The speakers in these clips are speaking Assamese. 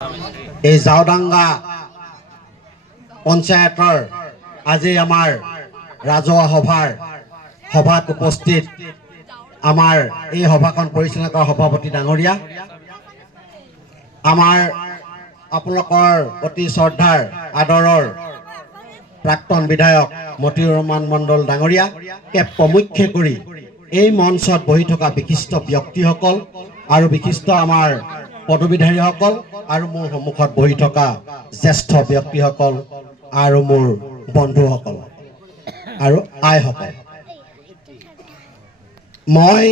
এই জাওদাঙ্গা পঞ্চায়তৰ আজি আমাৰ ৰাজহুৱা সভাত উপস্থিত আমাৰ এই সভাখন পৰিচালনা কৰা সভাপতি ডাঙৰীয়া, আমাৰ আপোনালোকৰ অতি শ্ৰদ্ধাৰ আদৰৰ প্ৰাক্তন বিধায়ক মতিউৰ ৰহমান মণ্ডল ডাঙৰীয়াকে প্ৰমুখ্যে কৰি এই মঞ্চত বহি থকা বিশিষ্ট ব্যক্তিসকল আৰু বিশিষ্ট আমাৰ পদবীধাৰীসকল আৰু মোৰ সন্মুখত বহি থকা জ্যেষ্ঠ ব্যক্তিসকল আৰু মোৰ বন্ধুসকল আৰু আইসকল, মই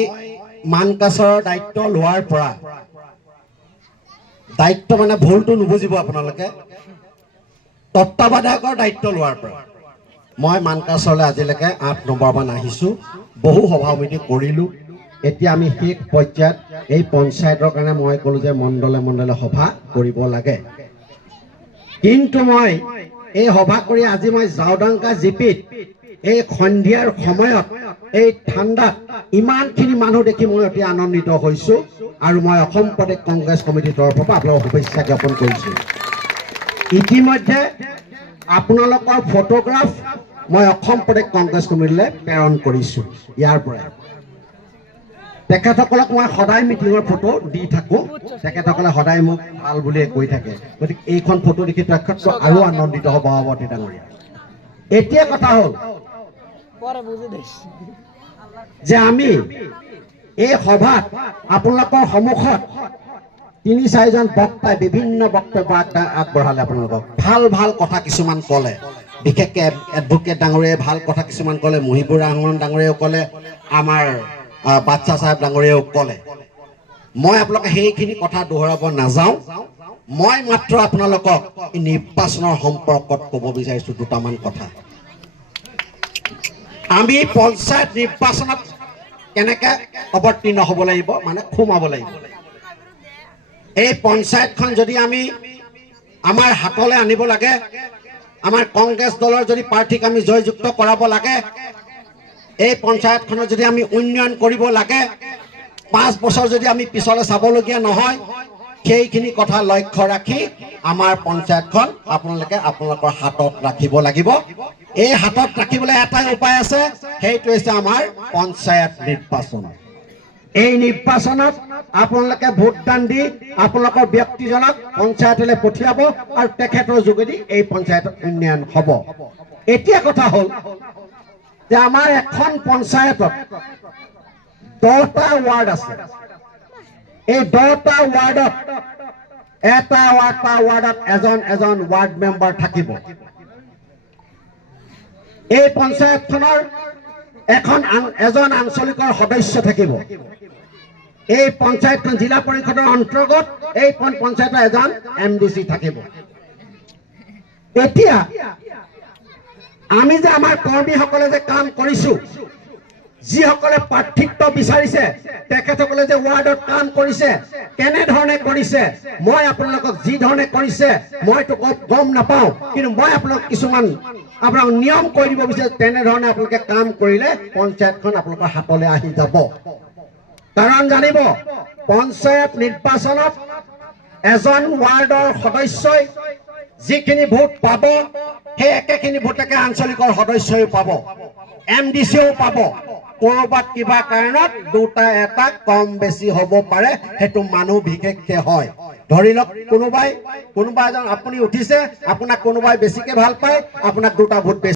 মানকাছৰৰ দায়িত্ব লোৱাৰ পৰা, দায়িত্ব মানে ভুলটো নুবুজিব আপোনালোকে, তত্ত্বাৱধায়কৰ দায়িত্ব লোৱাৰ পৰা মই মানকাছৰলৈ আজিলৈকে 8 নম্বৰমান আহিছোঁ, বহু সভা সমিতি কৰিলোঁ। এতিয়া আমি শেষ পৰ্যায়ত এই পঞ্চায়তৰ কাৰণে মই ক'লোঁ যে মণ্ডলে মণ্ডলে সভা কৰিব লাগে, কিন্তু মই এই সভা কৰি আজি মই জাওদাঙ্গা জিপিত এই সন্ধিয়াৰ সময়ত এই ঠাণ্ডাত ইমানখিনি মানুহ দেখি মই অতি আনন্দিত হৈছোঁ আৰু মই অসম প্ৰদেশ কংগ্ৰেছ কমিটিৰ তৰফৰ পৰা আপোনালোকক শুভেচ্ছা জ্ঞাপন কৰিছোঁ। ইতিমধ্যে আপোনালোকৰ ফটোগ্ৰাফ মই অসম প্ৰদেশ কংগ্ৰেছ কমিটিলৈ প্ৰেৰণ কৰিছোঁ। ইয়াৰ পৰা তেখেতসকলক মই সদায় মিটিঙৰ ফটো দি থাকোঁ, তেখেতসকলে সদায় মোক ভাল বুলিয়ে কৈ থাকে, গতিকে এইখন ফটো দেখি তেখেতক আৰু আনন্দিত হ'ব সভাপতি ডাঙৰীয়া। এতিয়া কথা হ'ল যে আমি এই সভাত আপোনালোকৰ সন্মুখত 3-4জন বক্তাই বিভিন্ন বক্তব্য আগবঢ়ালে, আপোনালোকক ভাল ভাল কথা কিছুমান ক'লে, বিশেষকৈ এডভোকেট ডাঙৰীয়াই ভাল কথা কিছুমান ক'লে, মহিবুৰ ৰহমান ডাঙৰীয়াও ক'লে, আমাৰ বাদশা চাহেব ডাঙৰীয়াও ক'লে। মই আপোনালোকে সেইখিনি কথা দোহৰাব নাযাওঁ, মই মাত্ৰ আপোনালোকক নিৰ্বাচনৰ সম্পৰ্কত ক'ব বিচাৰিছোঁ দুটামান কথা। আমি পঞ্চায়ত নিৰ্বাচনত কেনেকৈ অৱতীৰ্ণ হ'ব লাগিব, মানে সোমাব লাগিব। এই পঞ্চায়তখন যদি আমি আমাৰ হাতলৈ আনিব লাগে, আমাৰ কংগ্ৰেছ দলৰ যদি প্ৰাৰ্থীক আমি জয়যুক্ত কৰাব লাগে, এই পঞ্চায়তখনত যদি আমি উন্নয়ন কৰিব লাগে, 5 বছৰ যদি আমি পিছলৈ চাবলগীয়া নহয়, সেইখিনি কথা লক্ষ্য ৰাখি আমাৰ পঞ্চায়তখন আপোনালোকৰ হাতত ৰাখিব লাগিব। এই হাতত ৰাখিবলৈ এটাই উপায় আছে, সেইটো হৈছে আমাৰ পঞ্চায়ত নিৰ্বাচন। এই নিৰ্বাচনত আপোনালোকে ভোটদান দি আপোনালোকৰ ব্যক্তিজনক পঞ্চায়তলৈ পঠিয়াব আৰু তেখেতৰ যোগেদি এই পঞ্চায়তৰ উন্নয়ন হ'ব। এতিয়া কথা হ'ল যে আমাৰ এখন পঞ্চায়তত 10টা ৱাৰ্ড আছে। এই 10টা ৱাৰ্ডত এটা ৱাৰ্ডত এজন ৱাৰ্ড মেম্বাৰ থাকিব। এই পঞ্চায়তখনৰ এজন আঞ্চলিকৰ সদস্য থাকিব। এই পঞ্চায়তখন জিলা পৰিষদৰ অন্তৰ্গত, এই পঞ্চায়তৰ এজন MDC থাকিব। এতিয়া আমি যে আমাৰ কৰ্মীসকলে যে কাম কৰিছোঁ, যিসকলে প্ৰাৰ্থিত্ব বিচাৰিছে, তেখেতসকলে যে ৱাৰ্ডত কাম কৰিছে, কেনেধৰণে কৰিছে, মই আপোনালোকক যি ধৰণে কৰিছে মইতো গম নাপাওঁ, কিন্তু মই আপোনালোক কিছুমান আপোনাক নিয়ম কৰি দিব বিচাৰিছোঁ, তেনেধৰণে আপোনালোকে কাম কৰিলে পঞ্চায়তখন আপোনালোকৰ হাতলৈ আহি যাব। কাৰণ জানিব, পঞ্চায়ত নিৰ্বাচনত এজন ৱাৰ্ডৰ সদস্যই যিখিনি ভোট পাব, সেই একেখিনি ভোটকে আঞ্চলিকৰ সদস্যও পাব, MDCও পাব। ক'ৰবাত কিবা কাৰণত দুটা এটা কম বেছি হ'ব পাৰে, সেইটো মানুহ বিশেষকে হয়। ধৰি লওক কোনোবা এজন আপুনি উঠিছে, আপোনাক কোনোবাই বেছিকে ভাল পায়, আপোনাক 2টা ভোট বেছি